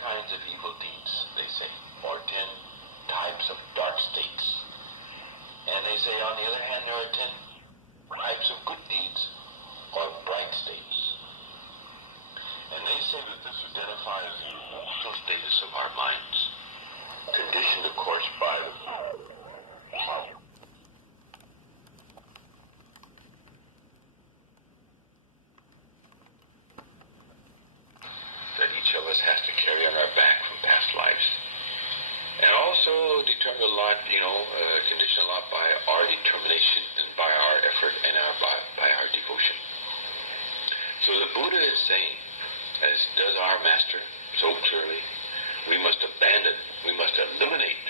kinds of evil deeds, they say, or 10 types of dark states. And they say, on the other hand, there are 10 types of good deeds, or bright states. And they say that this identifies the emotional status of our minds, conditioned, of course, by the that each of us has to carry on our back from past lives. And also determined a lot, conditioned a lot by our determination and by our effort and by our devotion. So the Buddha is saying, as does our master so clearly, we must eliminate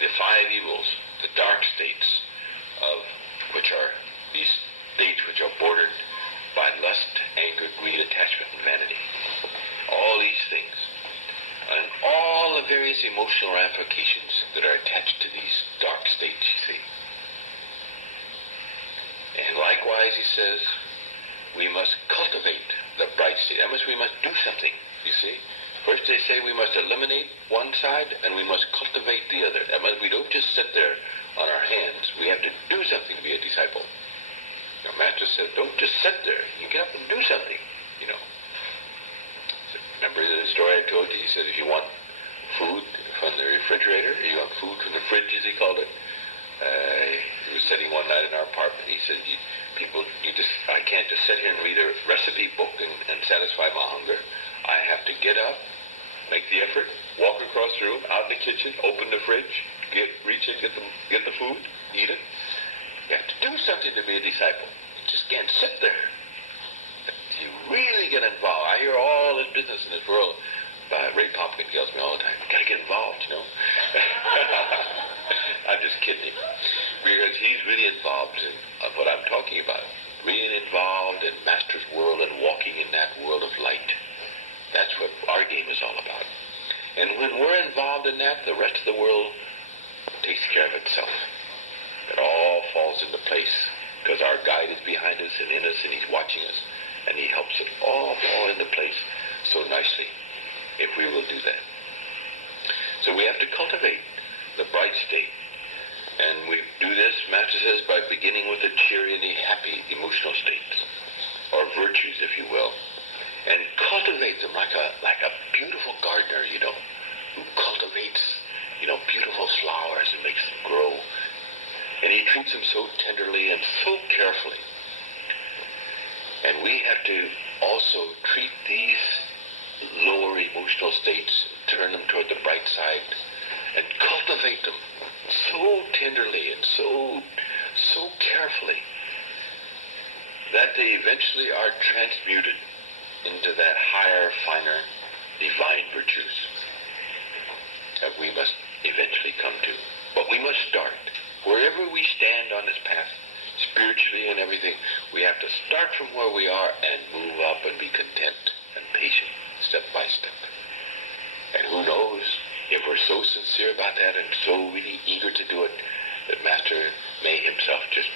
the 5 evils, the dark states, of which are these states which are bordered by lust, anger, greed, attachment, and vanity. All these things, and all the various emotional ramifications that are attached to these dark states, you see. And likewise, he says, we must cultivate the bright state. That means we must do something, you see. First they say we must eliminate one side and we must cultivate the other. That means we don't just sit there on our hands. We have to do something to be a disciple. Our master said, don't just sit there. You get up and do something, Remember the story I told you? He said, if you want food from the refrigerator, you want food from the fridge, as he called it. He was sitting one night in our apartment. He said, I can't just sit here and read a recipe book and satisfy my hunger. I have to get up, make the effort, walk across the room, out in the kitchen, open the fridge, reach in, get the food, eat it. You have to do something to be a disciple. You just can't sit there. You really get involved. I hear all this business in this world. Ray Pumpkin tells me all the time, gotta get involved, I'm just kidding him. Because he's really involved in what I'm talking about. Really involved in Master's world and walking in that world of light. That's what our game is all about. And when we're involved in that, the rest of the world takes care of itself. It all falls into place because our guide is behind us and in us and he's watching us. And he helps it all fall into place so nicely if we will do that. So we have to cultivate the bright state. And we do this, Master says, by beginning with the cheery and the happy emotional states, or virtues, if you will, and cultivate them like a beautiful gardener, who cultivates, beautiful flowers and makes them grow. And he treats them so tenderly and so carefully. And we have to also treat these lower emotional states, turn them toward the bright side, and cultivate them so tenderly and so carefully that they eventually are transmuted into that higher, finer, divine virtues that we must eventually come to. But we must start. Wherever we stand on this path, spiritually and everything, we have to start from where we are and move up and be content and patient, step by step. And who knows, if we're so sincere about that and so really eager to do it, that Master may himself just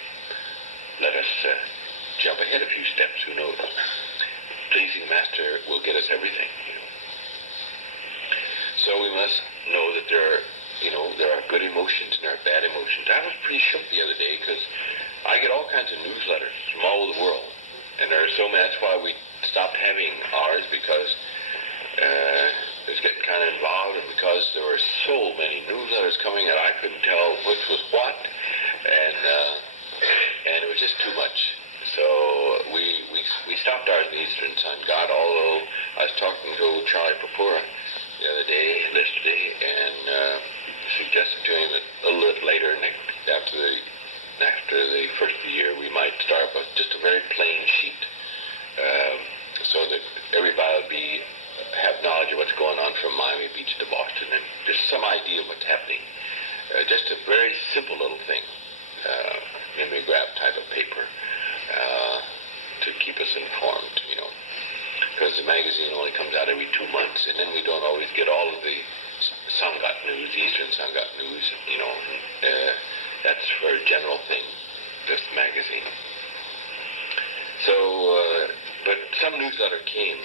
let us jump ahead a few steps, who knows. Pleasing Master will get us everything, So we must know that there are good emotions and there are bad emotions. I was pretty shook the other day because I get all kinds of newsletters from all over the world. And there are so many, that's why we stopped having ours, because it was getting kind of involved, and because there were so many newsletters coming that I couldn't tell which was what, and it was just too much. So we stopped ours in the Eastern Sun God, although I was talking to Charlie Papura the other day, yesterday, and suggested to him that a little bit later, after the first of the year, we might start with just a very plain sheet, so that everybody would have knowledge of what's going on from Miami Beach to Boston, and just some idea of what's happening. Just a very simple little thing, mimeograph type of paper, to keep us informed, because the magazine only comes out every 2 months, and then we don't always get all of the Sangat news, Eastern Sangat news, that's for a general thing, this magazine. So, but some newsletter came,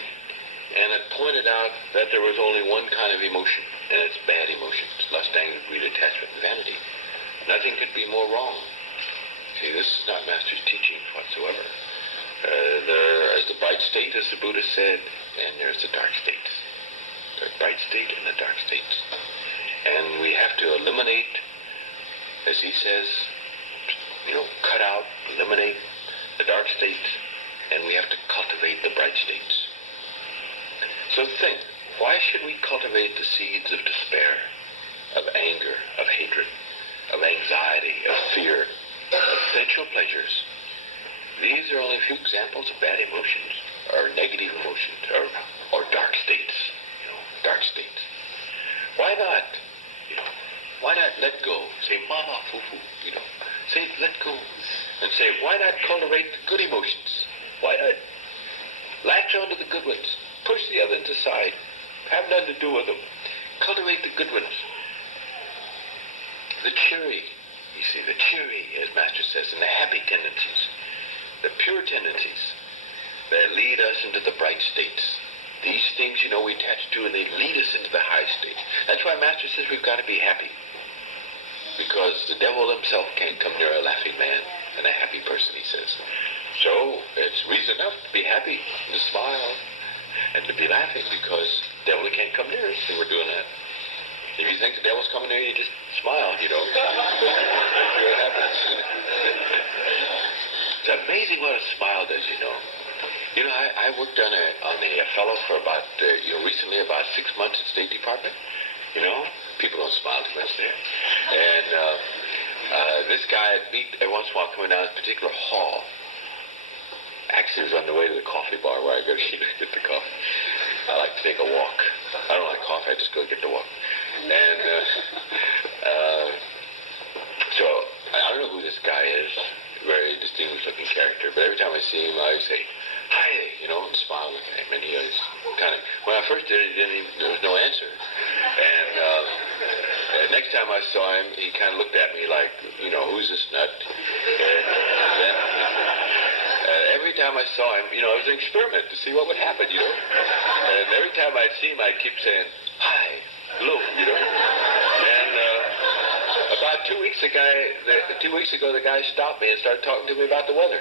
and it pointed out that there was only one kind of emotion, and it's bad emotions: lust, anger, greed, attachment, and vanity. Nothing could be more wrong. See, this is not Master's teaching whatsoever. There's the bright state, as the Buddha said, and there's the dark states. The bright state and the dark states. And we have to eliminate, as he says, cut out, eliminate the dark states, and we have to cultivate the bright states. So think, why should we cultivate the seeds of despair, of anger, of hatred, of anxiety, of fear, of sensual pleasures? These are only a few examples of bad emotions, or negative emotions, or dark states, dark states. Why not? Why not let go? Say, mama, foo-foo, Say, let go. And say, why not cultivate the good emotions? Why not latch onto the good ones? Push the others aside. Have nothing to do with them. Cultivate the good ones. The cheery, the cheery, as Master says, and the happy tendencies, the pure tendencies that lead us into the bright states. These things, we attach to, and they lead us into the high state. That's why Master says we've got to be happy. Because the devil himself can't come near a laughing man and a happy person, he says. So, it's reason enough to be happy, and to smile, and to be laughing, because the devil can't come near us, and we're doing that. If you think the devil's coming near you, just smile, See what happens. It's amazing what a smile does, I worked on a fellow for about, recently about 6 months at State Department. People don't smile too much there. And this guy I'd meet every once in a while coming down this particular hall. Actually, it was on the way to the coffee bar where I go to get the coffee. I like to take a walk. I don't like coffee, I just go get the walk. And so, I don't know who this guy is. Very distinguished looking character. But every time I see him, I say, hi, and smile with him. And he was kind of, when I first did it, there was no answer. And next time I saw him, he kind of looked at me like, who's this nut? And then every time I saw him, it was an experiment to see what would happen, And every time I'd see him, I'd keep saying, hi, hello, And about 2 weeks ago, the guy stopped me and started talking to me about the weather.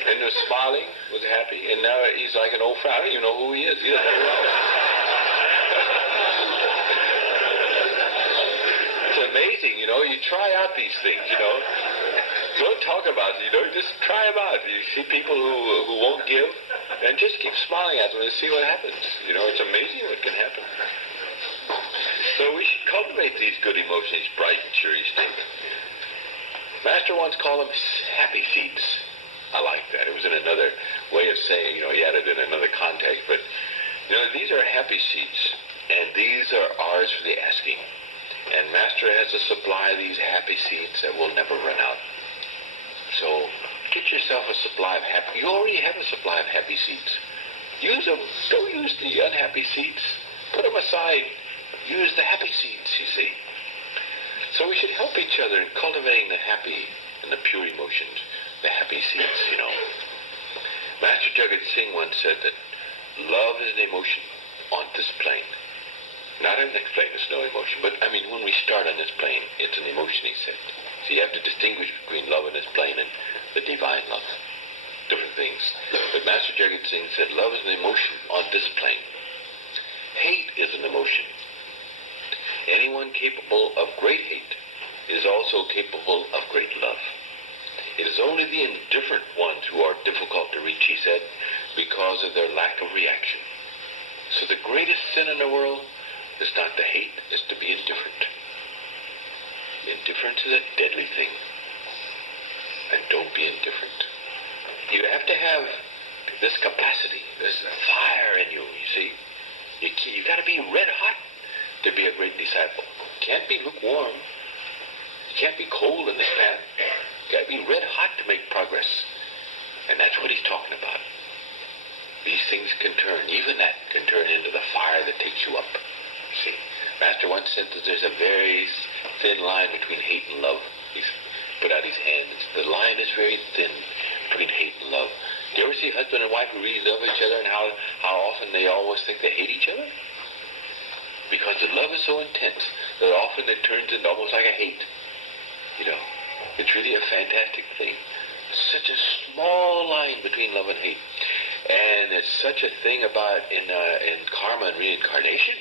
And was smiling, was happy, and now he's like an old friend. I don't even know who he is. He doesn't know who I am. It's amazing, you try out these things, Don't talk about it, just try them out. You see people who won't give, and just keep smiling at them and see what happens. It's amazing what can happen. So we should cultivate these good emotions, these bright and cheery states. Master once called them happy seeds. I like that. It was in another way of saying, he added in another context. But, these are happy seeds, and these are ours for the asking. And Master has a supply of these happy seeds that will never run out. So, get yourself a supply of happy. You already have a supply of happy seeds. Use them. Don't use the unhappy seeds. Put them aside. Use the happy seeds, you see. So we should help each other in cultivating the happy and the pure emotions. The happy seeds, Master Jagat Singh once said that love is an emotion on this plane. Not on the next plane, it's no emotion. But, when we start on this plane, it's an emotion, he said. So you have to distinguish between love on this plane and the divine love. Different things. But Master Jagat Singh said love is an emotion on this plane. Hate is an emotion. Anyone capable of great hate is also capable of great love. It is only the indifferent ones who are difficult to reach, he said, because of their lack of reaction. So the greatest sin in the world is not to hate, it's to be indifferent. Indifference is a deadly thing. And don't be indifferent. You have to have this capacity, this fire in you, you see. You've got to be red hot to be a great disciple. You can't be lukewarm. You can't be cold in this path. You've got to be red hot to make progress. And that's what he's talking about. These things can turn, even that can turn into the fire that takes you up. See, Master once said that there's a very thin line between hate and love. He's put out his hands. The line is very thin between hate and love. Do you ever see husband and wife who really love each other and how often they always think they hate each other? Because the love is so intense that often it turns into almost like a hate. You know, it's really a fantastic thing. Such a small line between love and hate. And it's such a thing about in karma and reincarnation,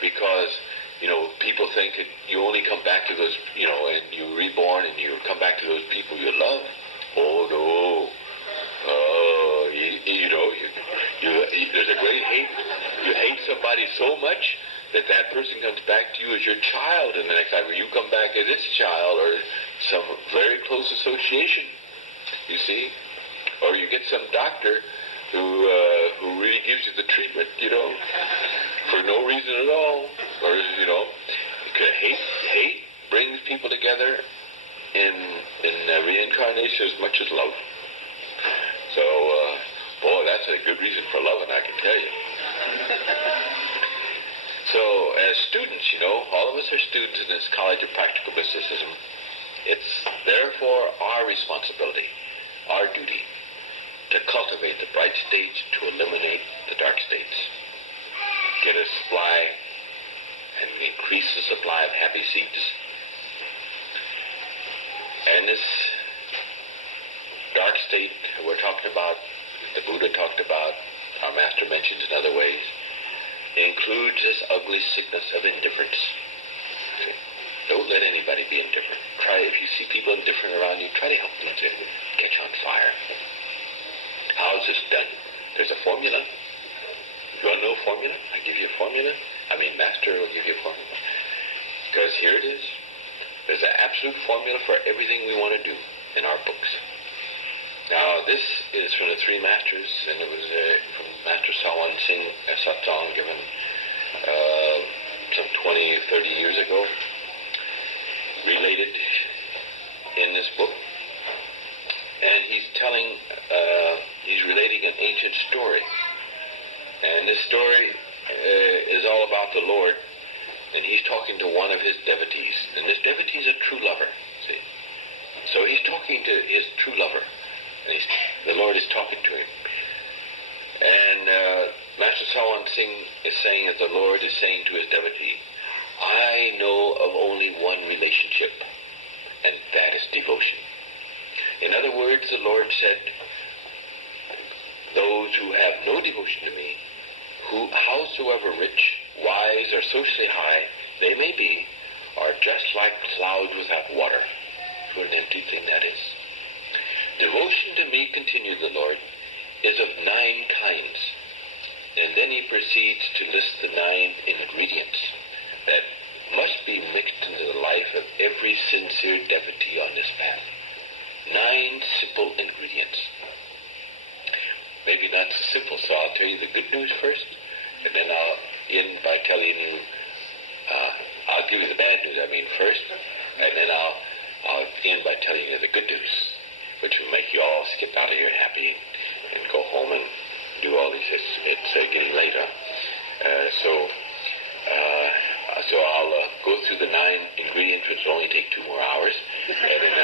because, you know, people think that you only come back to those, you know, and you're reborn and you come back to those people you love. Oh, no. Oh, there's a great hate. You hate somebody so much that person comes back to you as your child, and the next time you come back as its child or some very close association, you see? Or you get some doctor who really gives you the treatment, you know, for no reason at all. Or, you know, hate brings people together in reincarnation as much as love. So, boy, that's a good reason for loving, I can tell you. So, as students, you know, all of us are students in this College of Practical Mysticism. It's therefore our responsibility, our duty, to cultivate the bright states, to eliminate the dark states. Get a supply and increase the supply of happy seeds. And this dark state we're talking about, the Buddha talked about, our Master mentions in other ways, includes this ugly sickness of indifference. Don't let anybody be indifferent. If you see people indifferent around you, try to help them to catch on fire. How is this done? There's a formula. You want to know a formula? I give you a formula. Master will give you a formula. Because here it is. There's an absolute formula for everything we want to do in our books. Now, this is from the three masters, and it was from Master Sawan Singh, a satsang given some 20, 30 years ago, related in this book. And he's relating an ancient story. And this story is all about the Lord, and he's talking to one of his devotees. And this devotee is a true lover, see. So he's talking to his true lover. And the Lord is talking to him. And Master Sawan Singh is saying that the Lord is saying to his devotee, I know of only one relationship, and that is devotion. In other words, the Lord said, those who have no devotion to me, who, howsoever rich, wise, or socially high they may be, are just like clouds without water. What an empty thing that is. Devotion to me, continued the Lord, is of 9 kinds. And then he proceeds to list the 9 ingredients that must be mixed into the life of every sincere devotee on this path. 9 simple ingredients. Maybe not so simple, so I'll tell you the good news first, and then I'll end by telling you, I'll give you the bad news, first, and then I'll end by telling you the good news, which will make you all skip out of here happy and go home and do all these. It's getting later. So I'll go through the 9 ingredients, which will only take 2 more hours. And then,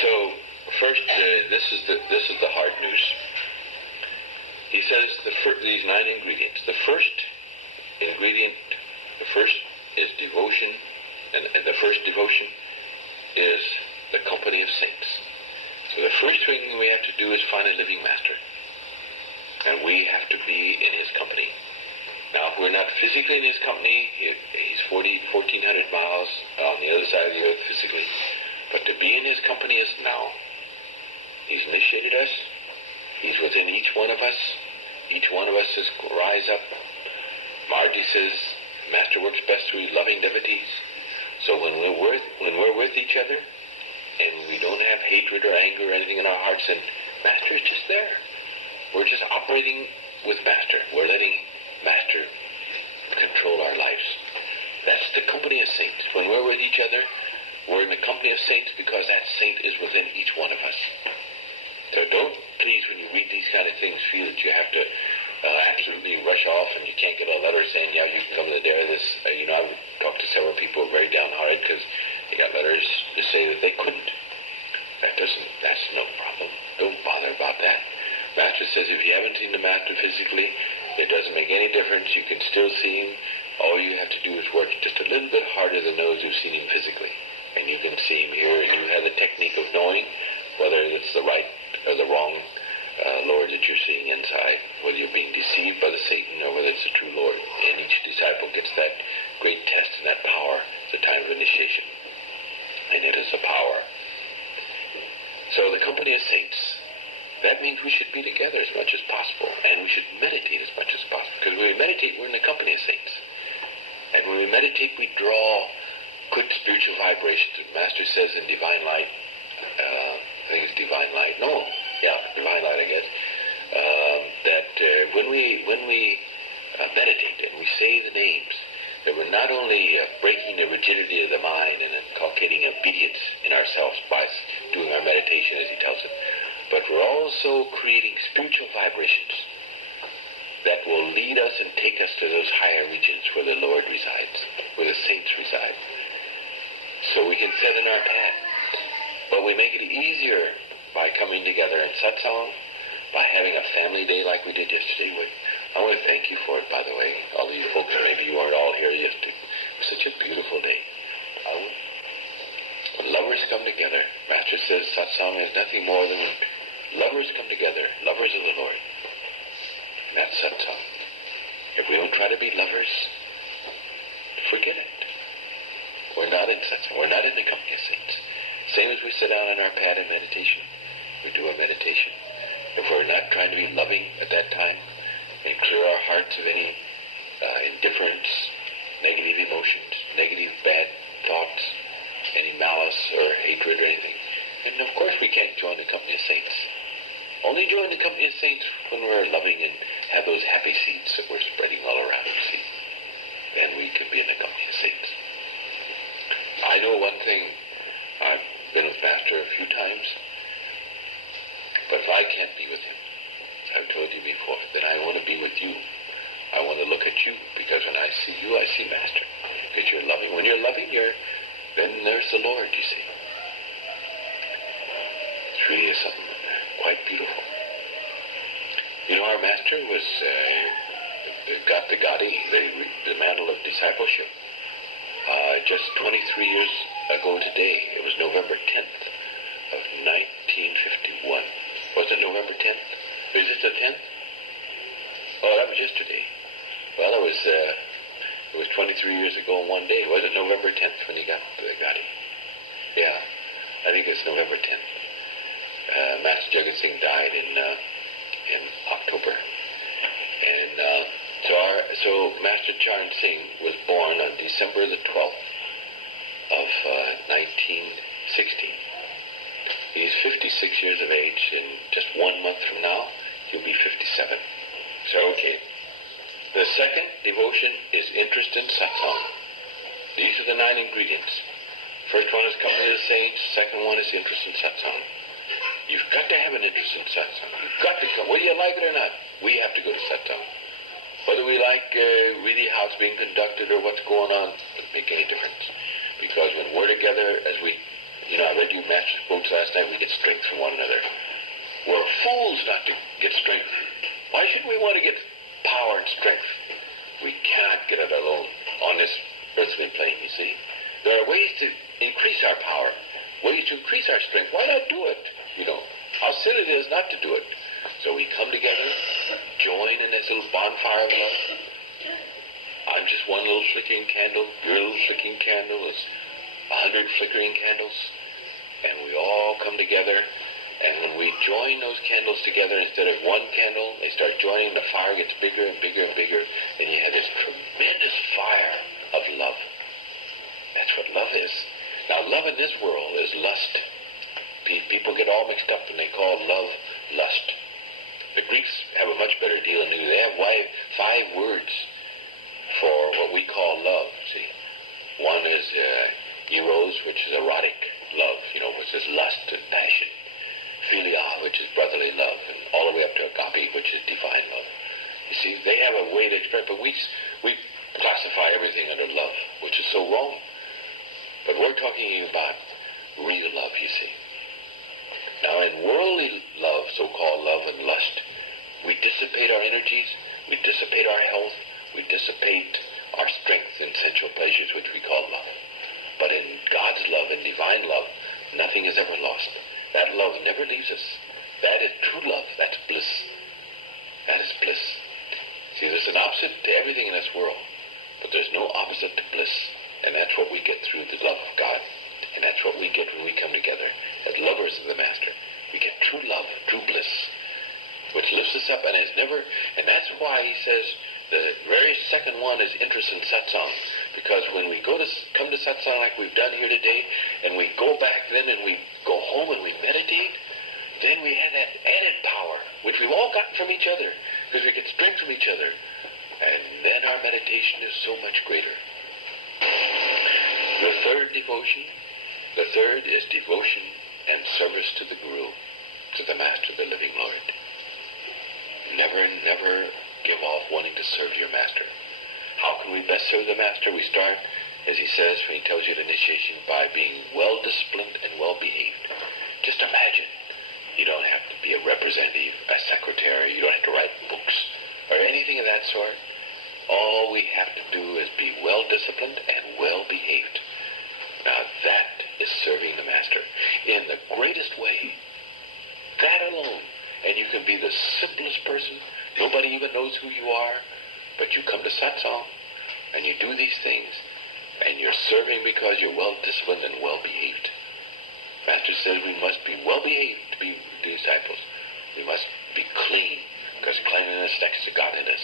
so first, this is the hard news. He says these 9 ingredients. The first ingredient, the first is devotion, and the first devotion is the company of saints. So the first thing we have to do is find a living master, and we have to be in his company. Now, if we're not physically in his company, he's 1,400 miles on the other side of the earth physically, but to be in his company is now. He's initiated us. He's within each one of us. Each one of us is rise up. Margie says, Master works best through loving devotees. So when we're with each other, and we don't have hatred or anger or anything in our hearts, then Master is just there. We're just operating with Master. We're letting Master control our lives. That's the company of saints. When we're with each other, we're in the company of saints because that saint is within each one of us. So don't, please, when you read these kind of things, feel that you have to absolutely absolutely rush off and you can't get a letter saying, yeah, you can come to the dare. I've talked to several people who are very downhearted because they got letters to say that they couldn't. That's no problem. Don't bother about that. Master says if you haven't seen the Master physically, it doesn't make any difference. You can still see him. All you have to do is work just a little bit harder than those who've seen him physically. And you can see him here, and you have the technique of knowing whether it's the right or the wrong Lord that you're seeing inside, whether you're being deceived by the Satan or whether it's the true Lord. And each disciple gets that great test and that power at the time of initiation. And it is a power. So the company of saints, that means we should be together as much as possible, and we should meditate as much as possible. Because when we meditate, we're in the company of saints. And when we meditate, we draw good spiritual vibrations. The Master says in Divine Light, I think it's Divine Light, Divine Light, I guess, that when we meditate and we say the names, that we're not only breaking the rigidity of the mind and inculcating obedience in ourselves by doing our meditation, as he tells us, but we're also creating spiritual vibrations that will lead us and take us to those higher regions where the Lord resides, where the saints reside. So we can set in our path. But we make it easier by coming together in satsang, by having a family day like we did yesterday. I want to thank you for it, by the way. All of you folks, maybe you weren't all here yesterday. It was such a beautiful day. When lovers come together, Master says satsang is nothing more than when lovers come together, lovers of the Lord. And that's satsang. If we don't try to be lovers, forget it. We're not in satsang. We're not in the company of saints. Same as we sit down on our pad in meditation. We do a meditation. If we're not trying to be loving at that time and clear our hearts of any indifference, negative emotions, negative bad thoughts, any malice or hatred or anything, then of course we can't join the company of saints. Only join the company of saints when we're loving and have those happy seeds that we're spreading all around, you see. Then we can be in the company of saints. I know one thing. I've been with Master a few times, but if I can't be with him, I've told you before, then I want to be with you. I want to look at you, because when I see you, I see Master. Because you're loving. When you're loving, then there's the Lord, you see. It's really something quite beautiful. You know, our Master got the Gadi, the mantle of discipleship, just 23 years ago today. It was November 10th of 1951. Was it November 10th? Is it the 10th? Oh, that was yesterday. Well, it was 23 years ago in one day. Was it November 10th when he got it? Yeah, I think it's November 10th. Master Jagat Singh died in October. And so Master Charan Singh was born on December the 12th of 1960. He's 56 years of age, and just 1 month from now, he'll be 57. So, okay. The second devotion is interest in satsang. These are the 9 ingredients. First one is company of the saints. Second one is interest in satsang. You've got to have an interest in satsang. You've got to come. Whether you like it or not, we have to go to satsang. Whether we like really how it's being conducted or what's going on, doesn't make any difference. Because when we're together, as I read you Master's quotes last night, we get strength from one another. We're fools not to get strength. Why should we want to get power and strength? We cannot get it alone on this earthly plane, you see. There are ways to increase our power, ways to increase our strength. Why not do it? How silly it is not to do it. So we come together, join in this little bonfire of love. I'm just one little flickering candle. Your little flickering candle is 100 flickering candles. And we all come together. And when we join those candles together, instead of one candle, they start joining, the fire gets bigger and bigger and bigger. And you have this tremendous fire of love. That's what love is. Now, love in this world is lust. People get all mixed up and they call love lust. The Greeks have a much better deal than we do. They have 5 words for what we call love. See, one is eros, which is erotic love, which is lust and passion. Philia, which is brotherly love, and all the way up to agape, which is divine love. You see, they have a way to express, but we classify everything under love, which is so wrong. But we're talking about real love, you see. Now, in worldly love, so-called love and lust, we dissipate our energies, we dissipate our health, we dissipate our strength and sensual pleasures, which we call love. But in God's love and divine love, nothing is ever lost. That love never leaves us. That is true love. That's bliss. That is bliss. See, there's an opposite to everything in this world, but there's no opposite to bliss. And that's what we get through the love of God. And that's what we get when we come together as lovers of the Master. We get true love, true bliss, which lifts us up and is never, and that's why he says the very second one is interest in satsang. Because when we come to satsang like we've done here today, and we go back then and we go home and we meditate, then we have that added power, which we've all gotten from each other, because we get strength from each other. And then our meditation is so much greater. The third is devotion and service to the Guru, to the Master, the living Lord. Never, never give off wanting to serve your Master. How can we best serve the Master? We start, as he says when he tells you the initiation, by being well-disciplined and well-behaved. Just imagine, you don't have to be a representative, a secretary, you don't have to write books or anything of that sort. All we have to do is be well-disciplined and well-behaved. Now that is serving the Master in the greatest way. That alone. And you can be the simplest person. Nobody even knows who you are. But you come to satsang and you do these things. And you're serving because you're well-disciplined and well-behaved. Master says we must be well-behaved to be disciples. We must be clean, because cleanliness next to godliness.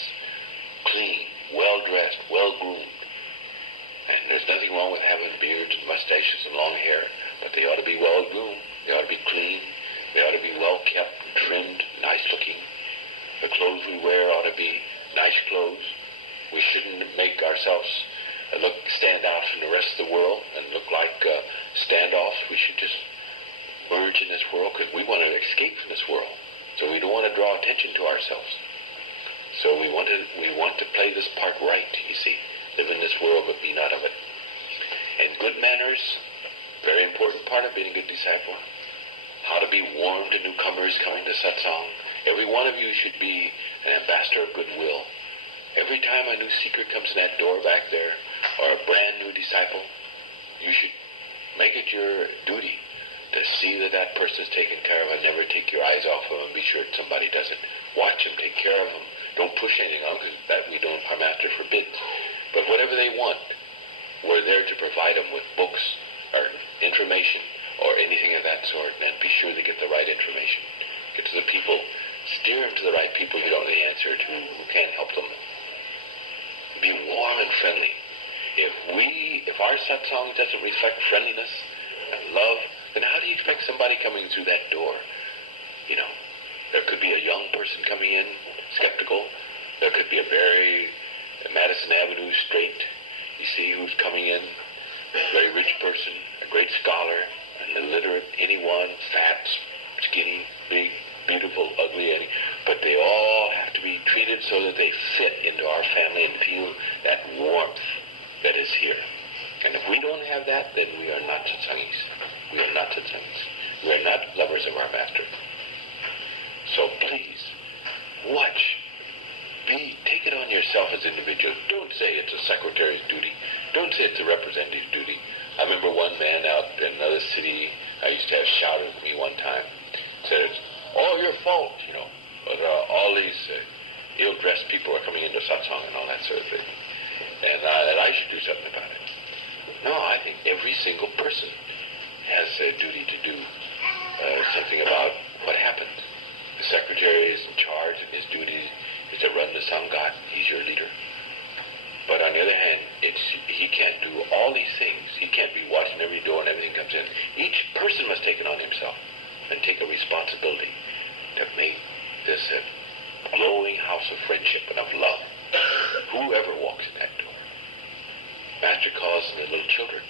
Clean, well-dressed, well-groomed. And there's nothing wrong with having beards and mustaches and long hair, but they ought to be well-groomed. They ought to be clean. They ought to be well-kept, trimmed, nice-looking. The clothes we wear ought to be nice clothes. We shouldn't make ourselves stand out from the rest of the world and look like standoffs. We should just merge in this world, because we want to escape from this world. So we don't want to draw attention to ourselves. So we want to play this part right, you see. Live in this world but be not of it. And good manners, very important part of being a good disciple. How to be warm to newcomers coming to satsang. Every one of you should be an ambassador of goodwill. Every time a new seeker comes in that door back there, or a brand new disciple, you should make it your duty to see that that person is taken care of, and never take your eyes off of them. Be sure that somebody does it. Watch them, take care of them. Don't push anything on, because that we don't, our Master forbids. But whatever they want, we're there to provide them with books or information or anything of that sort, and be sure they get the right information. Get to the people, steer them to the right people who don't know the answer to, who can help them. Be warm and friendly. If our satsang doesn't reflect friendliness and love, then how do you expect somebody coming through that door? You know, there could be a young person coming in, skeptical. There could be a very Madison Avenue straight, you see, who's coming in, a very rich person, a great scholar, an illiterate, anyone, fat, skinny, big, beautiful, ugly, but they all have to be treated so that they fit into our family and feel that warmth that is here. And if we don't have that, then we are not satsangis. We are not satsangis. We are not lovers of our Master. So please, watch. Take it on yourself as individuals. Don't say it's a secretary's duty. Don't say it's a representative's duty. I remember one man out in another city I used to have shouted at me one time. Said, it's all your fault, you know. But all these ill-dressed people are coming into satsang and all that sort of thing. And that I should do something about it. No, I think every single person has a duty to do something about what happens. The secretary is in charge, and his duty is to run the Sangat. He's your leader. But on the other hand, he can't do all these things. He can't be watching every door and everything comes in. Each person must take it on himself and take a responsibility to make this a glowing house of friendship and of love. Whoever walks in that door. Master calls them the little children,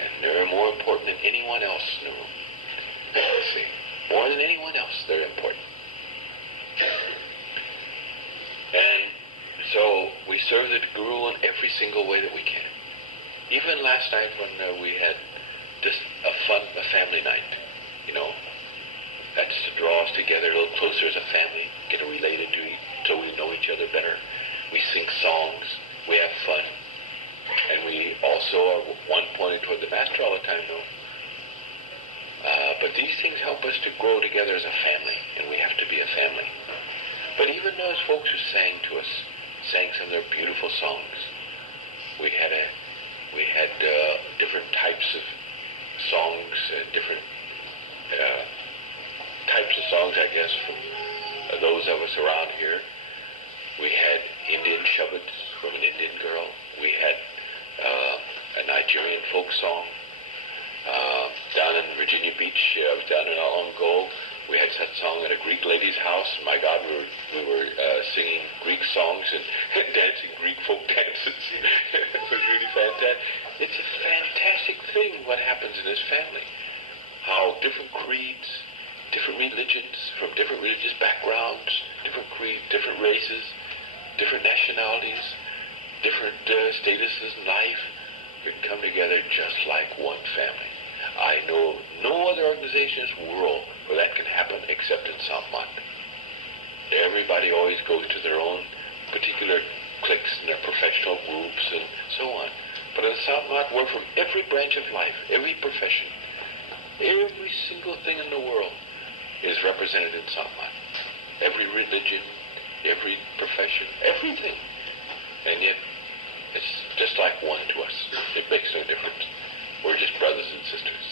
and they're more important than anyone else in the room. See, more than anyone else, they're important. And serve the Guru in every single way that we can. Even last night when we had just a family night, you know, that's to draw us together a little closer as a family, get related to each, so we know each other better. We sing songs, we have fun, and we also are one pointed toward the Master all the time, though. But these things help us to grow together as a family, and we have to be a family. But even those folks who sang to us, sang some of their beautiful songs. We had different types of songs, different types of songs, I guess, from those of us around here. We had Indian Shabads from an Indian girl. We had a Nigerian folk song. Down in Virginia Beach, I was down in Alongo. We had that song at a Greek lady's house. My God, we were singing Greek songs and dancing Greek folk dances. It was really fantastic. It's a fantastic thing what happens in this family. How different creeds, different religions, from different religious backgrounds, different creeds, different races, different nationalities, different statuses in life, can come together just like one family. I know no other organization in this world where that can happen except in Sammat. Everybody always goes to their own particular cliques and their professional groups and so on. But in Sammat, we're from every branch of life, every profession, every single thing in the world is represented in Sammat. Every religion, every profession, everything. And yet, it's just like one to us. It makes no difference. We're just brothers and sisters.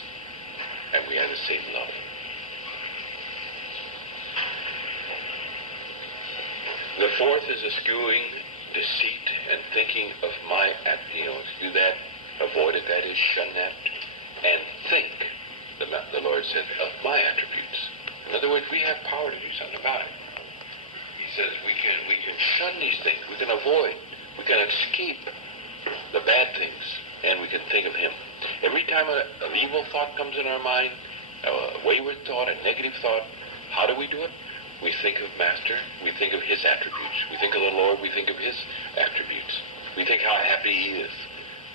And we have the same love. The fourth is eschewing deceit and thinking of my, do that, avoid it, that is, shun that, and think, the Lord said, of my attributes. In other words, we have power to do something about it. He says we can shun these things, we can avoid, we can escape the bad things, and we can think of Him. Every time an evil thought comes in our mind, a wayward thought, a negative thought, how do we do it? We think of Master, we think of His attributes. We think of the Lord, we think of His attributes. We think how happy He is,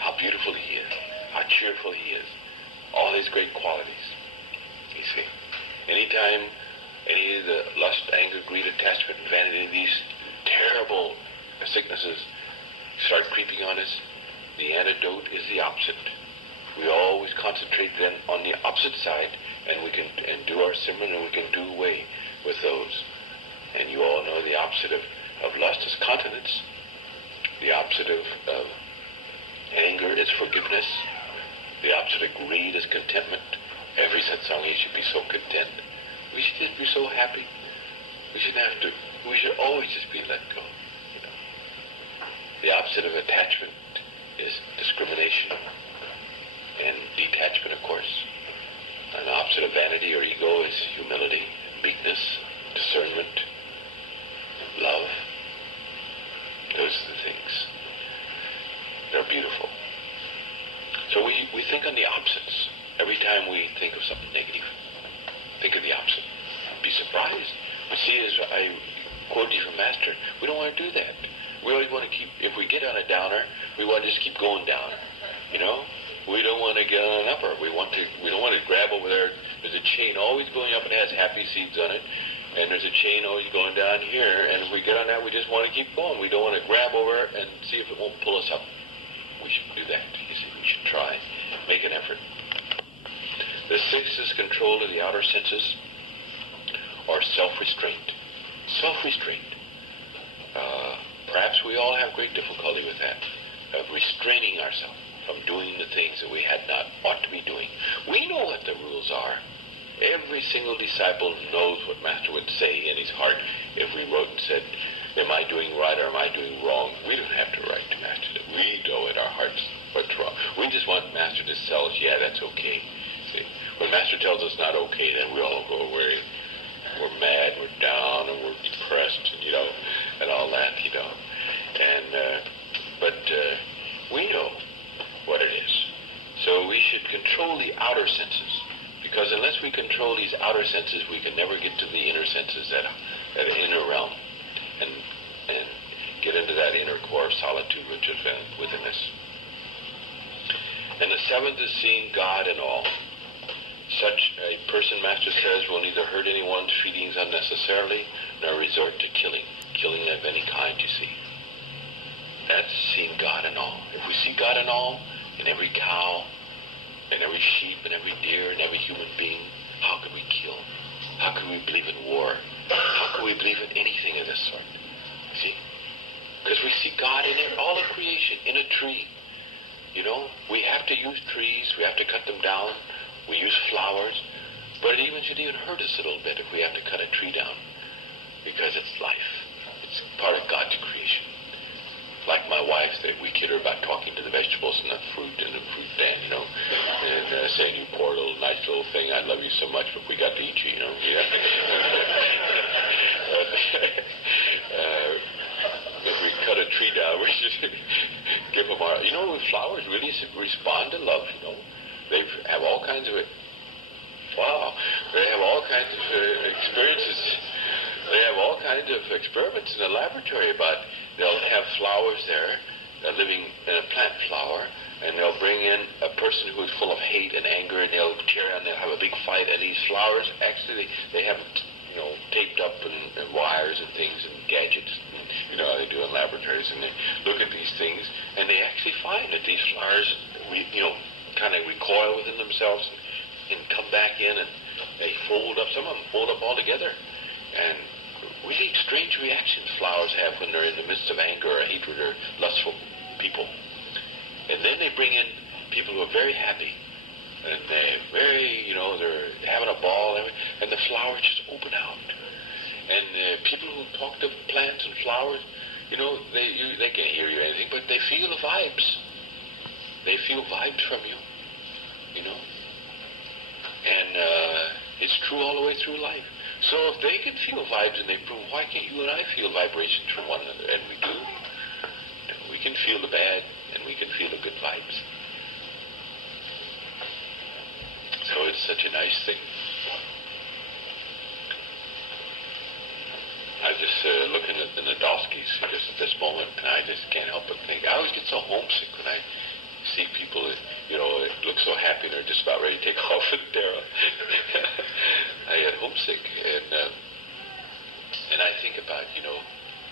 how beautiful He is, how cheerful He is, all His great qualities. You see, anytime any of the lust, anger, greed, attachment, and vanity, these terrible sicknesses start creeping on us, the antidote is the opposite. We always concentrate then on the opposite side, and we can do our Simran, and we can do away with those. And you all know the opposite of lust is continence. The opposite of anger is forgiveness. The opposite of greed is contentment. Every satsangi should be so content. We should just be so happy. We should always just be let go. You know. The opposite of attachment is discrimination and detachment, of course. And the opposite of vanity or ego is humility, meekness, discernment, love. Those are the things. They're beautiful. So we think on the opposites. Every time we think of something negative, think of the opposite. Be surprised. You see, as I quote you from Master, we don't want to do that. We always want to keep, if we get on a downer, we want to just keep going down. You know? We don't want to get on an upper. We don't want to grab over there. There's a chain always going up and it has happy seeds on it. And there's a chain always going down here. And if we get on that, we just want to keep going. We don't want to grab over and see if it won't pull us up. We should do that. You see, we should try. Make an effort. The sixth is control of the outer senses or self-restraint. Self-restraint. Perhaps we all have great difficulty with that, of restraining ourselves from doing the things that we had not ought to be doing. We know what the rules are. Every single disciple knows what Master would say in his heart if we wrote and said, am I doing right or am I doing wrong? We don't have to write to Master that. We know in our hearts what's wrong. We just want Master to tell us, yeah, that's okay. See, when Master tells us not okay, then we all go away. We're mad, we're down, and we're depressed, and all that, But we know what it is. So we should control the outer senses, because unless we control these outer senses, we can never get to the inner senses, that inner realm, and get into that inner core of solitude which is within us. And the seventh is seeing God in all. Such a person, Master says, will neither hurt anyone's feelings unnecessarily nor resort to killing of any kind, you see. That's seeing God in all. If we see God in all, in every cow, in every sheep, in every deer, in every human being, how could we kill? How could we believe in war? How could we believe in anything of this sort? See? Because we see God in all of creation, in a tree. You know, we have to use trees, we have to cut them down, we use flowers, but it should even hurt us a little bit if we have to cut a tree down, because it's life. It's part of God's creation. Like my wife, we kid her about talking to the vegetables and the fruit in the fruit stand, you know, and saying, you poor little nice little thing, I love you so much, but we got to eat you, you know. Yeah. If we cut a tree down, we should give them our... You know, flowers really respond to love, you know. They have all kinds of... Wow. They have all kinds of experiences. They have all kinds of experiments in the laboratory about... They'll have flowers there, living in a plant flower, and they'll bring in a person who is full of hate and anger, and they'll tear on, they'll have a big fight, and these flowers, actually, they have, you know, taped up and wires and things and gadgets, and, you know, how they do in laboratories, and they look at these things, and they actually find that these flowers, you know, kind of recoil within themselves and come back in, and they fold up, some of them fold up all together, and really strange reactions flowers have when they're in the midst of anger or hatred or lustful people. And then they bring in people who are very happy, and they're very, you know, they're having a ball, and the flowers just open out. And people who talk to plants and flowers, you know, they can't hear you or anything, but they feel the vibes. They feel vibes from you, you know. And it's true all the way through life. So if they can feel vibes and they prove, why can't you and I feel vibrations from one another? And we do. We can feel the bad and we can feel the good vibes. So it's such a nice thing. I was just looking at the Nadolskis just at this moment, and I just can't help but think. I always get so homesick when I see people that, you know, look so happy and they're just about ready to take off in Dara. I get homesick, and I think about, you know,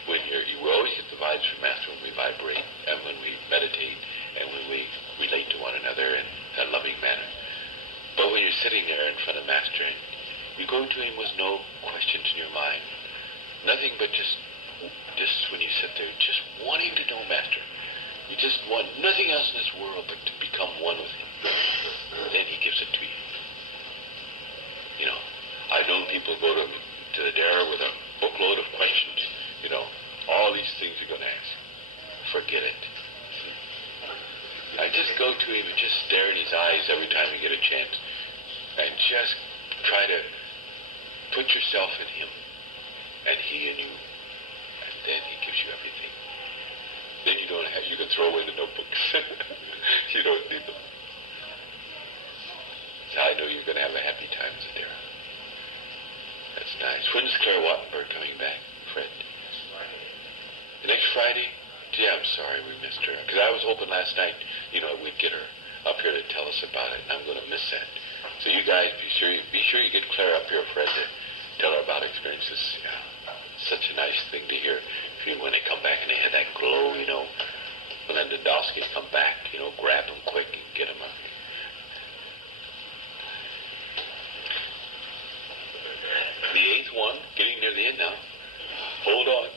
when you always get the vibes from Master when we vibrate and when we meditate and when we relate to one another in a loving manner. But when you're sitting there in front of Master and you go to him with no questions in your mind, nothing but just when you sit there, just wanting to know Master. You just want nothing else in this world but to become one with him. Then he gives it to you. You know, I've known people go to the Dara with a bookload of questions. You know, all these things you're going to ask. Forget it. I just go to him and just stare in his eyes every time you get a chance. And just try to put yourself in him. And he in you. And then he gives you everything. Then you can throw away the notebooks. You don't need them. So I know you're going to have a happy time with Dara. That's nice. When's Claire Wattenberg coming back, Fred? The next Friday? Gee, I'm sorry we missed her. Because I was hoping last night, you know, we'd get her up here to tell us about it, and I'm going to miss that. So you guys, be sure you get Claire up here, Fred, to tell her about experiences. Yeah, such a nice thing to hear. When they come back and they have that glow, you know, when the Nadolskis come back, you know, grab them quick and get them up. The eighth one, getting near the end now. Hold on.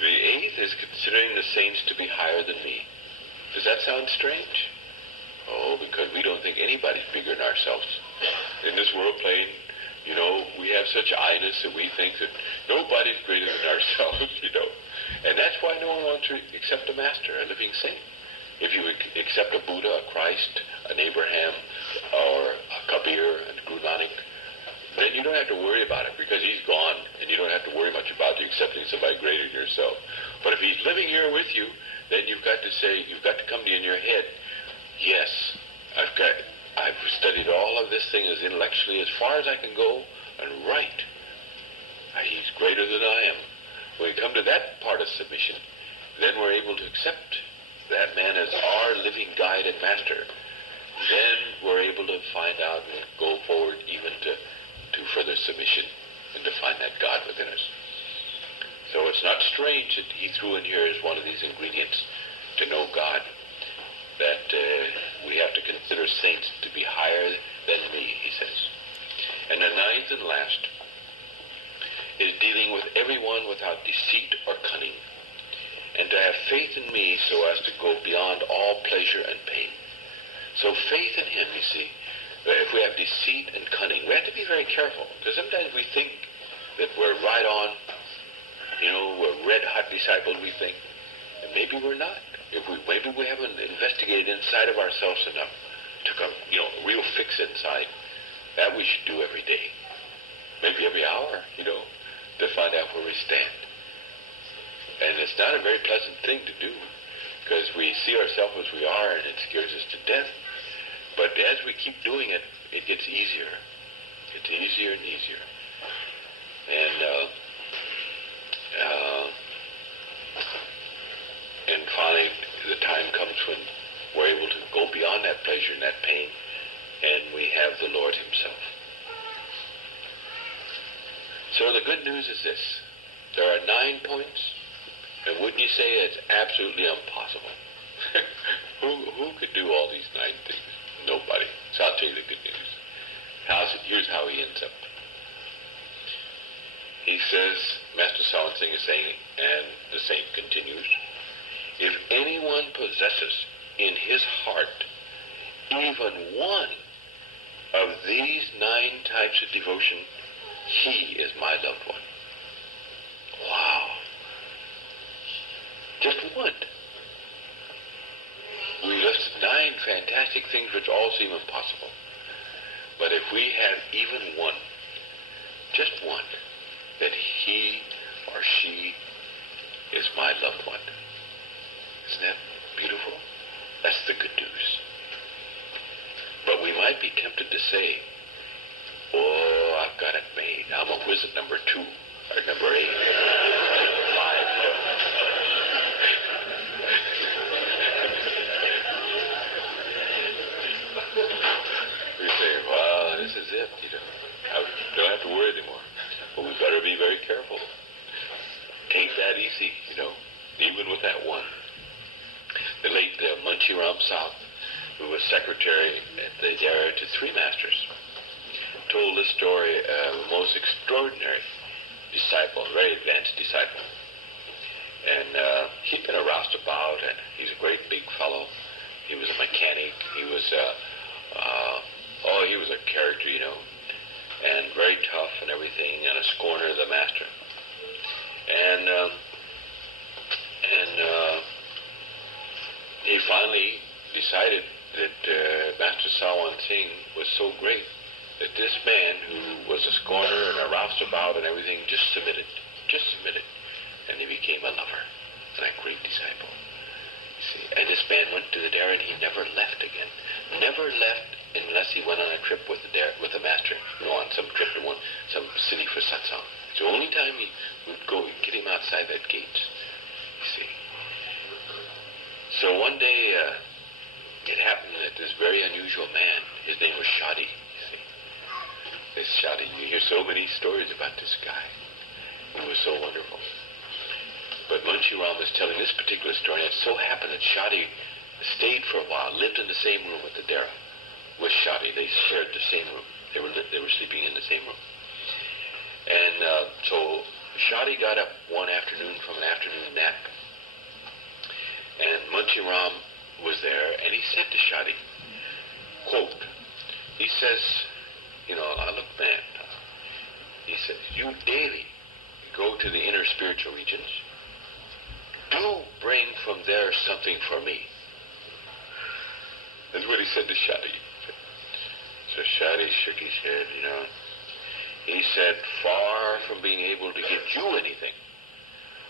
The eighth is considering the saints to be higher than me. Does that sound strange? Oh, because we don't think anybody's bigger than ourselves. In this world plane, you know, we have such I-ness that we think that nobody's greater than ourselves, you know. And that's why no one wants to accept a master, a living saint. If you accept a Buddha, a Christ, an Abraham, or a Kabir, and Guru Nanak, then you don't have to worry about it because he's gone, and you don't have to worry much about you accepting somebody greater than yourself. But if he's living here with you, then you've got to say, you've got to come to in your head, yes, I've studied all of this thing as intellectually as far as I can go, and right. He's greater than I am. When we come to that part of submission, then we're able to accept that man as our living guide and master. Then we're able to find out and go forward even to further submission and to find that God within us. So it's not strange that he threw in here as one of these ingredients to know God, that we have to consider saints to be higher than me, he says. And the ninth and last is dealing with everyone without deceit or cunning, and to have faith in me so as to go beyond all pleasure and pain. So faith in him, you see, if we have deceit and cunning, we have to be very careful, because sometimes we think that we're right on, we're red-hot disciples, we think, and maybe we're not. Maybe we haven't investigated inside of ourselves enough, took a real fix inside. That we should do every day, maybe every hour, to find out where we stand. And it's not a very pleasant thing to do, because we see ourselves as we are, and it scares us to death. But as we keep doing it, it gets easier. It's easier and easier. And finally, the time comes when we're able to go beyond that pleasure and that pain, and we have the Lord himself. So the good news is this. There are 9 points, and wouldn't you say it's absolutely impossible? Who could do all these 9 things? Nobody. So I'll tell you the good news. Here's how he ends up. He says, Master Sawan Singh is saying, and the saint continues, if anyone possesses in his heart even one of these 9 types of devotion, he is my loved one. Wow. Just one. We listed 9 fantastic things which all seem impossible. But if we have even one, just one, that he or she is my loved one. Isn't that beautiful? That's the good news. But we might be tempted to say, oh, I've got it made. I'm a wizard number 2, or number 8, number 5. We say, well, this is it, I don't have to worry anymore. But we better be very careful. Take that easy, even with that one. The late Munshi Ram South, who was secretary at the Dara to 3 masters, told this story of a most extraordinary disciple, a very advanced disciple. And he'd been aroused about, and he's a great big fellow. He was a mechanic. He was he was a character, and very tough and everything, and a scorner of the master. And he finally decided that Master Sawan Singh was so great that this man who was a scorner and a roustabout and everything just submitted, and he became a lover and a great disciple. See, and this man went to the Dara and he never left again. Never left unless he went on a trip with the master, on some trip to some city for satsang. It's the only time he would go and get him outside that gate. You see. So one day, it happened that this very unusual man, his name was Shadi, you see. This Shadi, you hear so many stories about this guy. He was so wonderful. But Munshi Ram was telling this particular story, and it so happened that Shadi stayed for a while, lived in the same room with the Dara, with Shadi. They shared the same room. They were sleeping in the same room. And so Shadi got up one afternoon from an afternoon nap, and Munshi Ram was there, and he said to Shadi, quote, he says, look, man, he says, you daily go to the inner spiritual regions. Do bring from there something for me. That's what he said to Shadi. So Shadi shook his head, He said, far from being able to get you anything,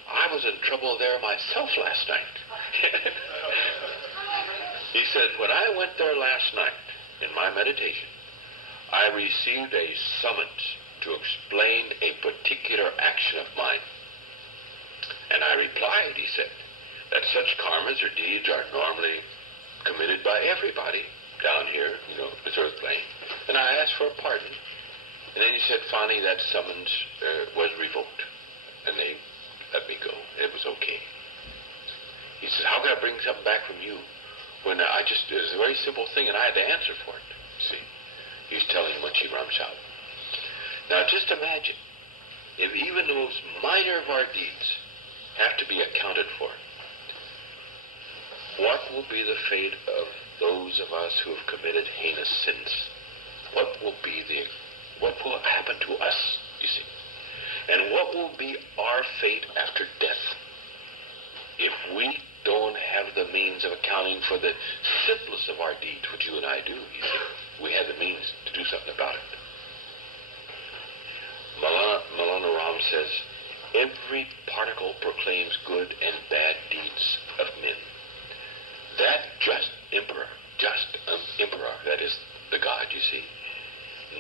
I was in trouble there myself last night. He said, when I went there last night in my meditation, I received a summons to explain a particular action of mine. replied, he said, that such karmas or deeds are normally committed by everybody down here, this earth plane. And I asked for a pardon. And then he said, finally, that summons was revoked. And they let me go. It was okay. He said, how can I bring something back from you? When it was a very simple thing, and I had to answer for it. See, he's telling Munshi Ramchal. Now, just imagine, if even the most minor of our deeds have to be accounted for, what will be the fate of those of us who have committed heinous sins? What will happen to us, you see? And what will be our fate after death if we don't have the means of accounting for the simplest of our deeds, which you and I do, you see? We have the means to do something about it. Maulana Ram says, every particle proclaims good and bad deeds of men. That just emperor, that is the God, you see,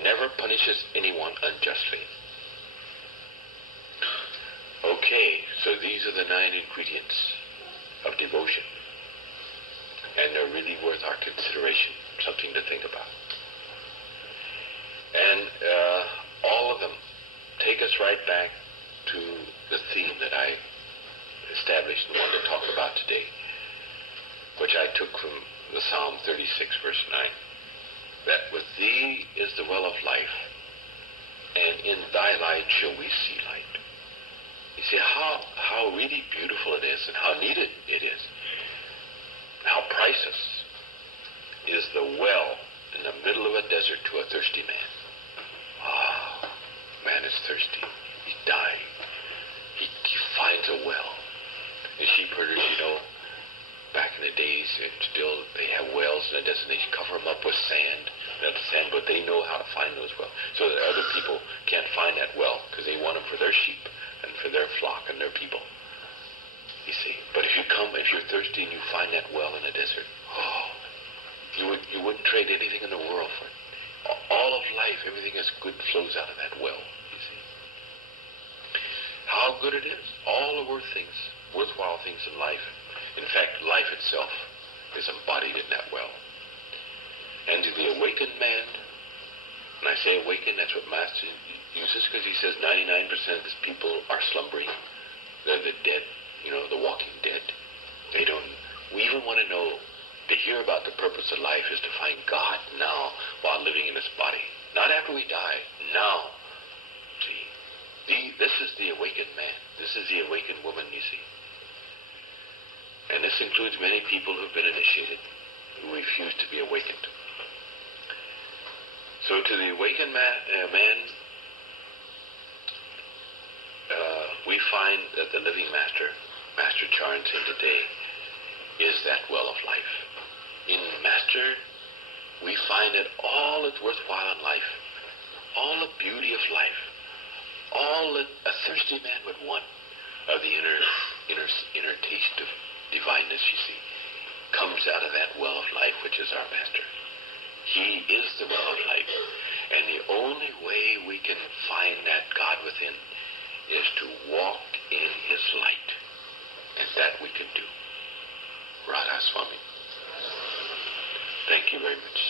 never punishes anyone unjustly. Okay, so these are the 9 ingredients of devotion. And they're really worth our consideration, something to think about. And all of them take us right back to the theme that I established and wanted to talk about today, which I took from the Psalm 36, verse 9. That with thee is the well of life, and in thy light shall we see light. You see how really beautiful it is and how needed it is. How priceless is the well in the middle of a desert to a thirsty man. Man is thirsty. He's dying. He finds a well. The sheep herders, back in the days, and still they have wells in the desert, and they cover them up with sand, but they know how to find those wells, so that other people can't find that well, because they want them for their sheep and for their flock and their people. You see, but if you're thirsty and you find that well in the desert, you wouldn't trade anything in the world for it. All of life, everything that's good flows out of that well, you see. How good it is. All the worthwhile things in life. In fact, life itself is embodied in that well. And to the awakened man, when I say awakened, that's what Master uses, because he says 99% of his people are slumbering. They're the dead, the walking dead. We even want to know, to hear about the purpose of life is to find God now while living in this body. Not after we die, now. See, this is the awakened man. This is the awakened woman, you see. And this includes many people who've been initiated, who refuse to be awakened. So to the awakened man, we find that the living Master Charan said today, is that well of life. In Master, we find that all that's worthwhile in life, all the beauty of life, all that a thirsty man would want of the inner taste of divineness, you see, comes out of that well of life, which is our Master. He is the well of life. And the only way we can find that God within is to walk in His light. And that we can do. Radha Swami. Thank you very much.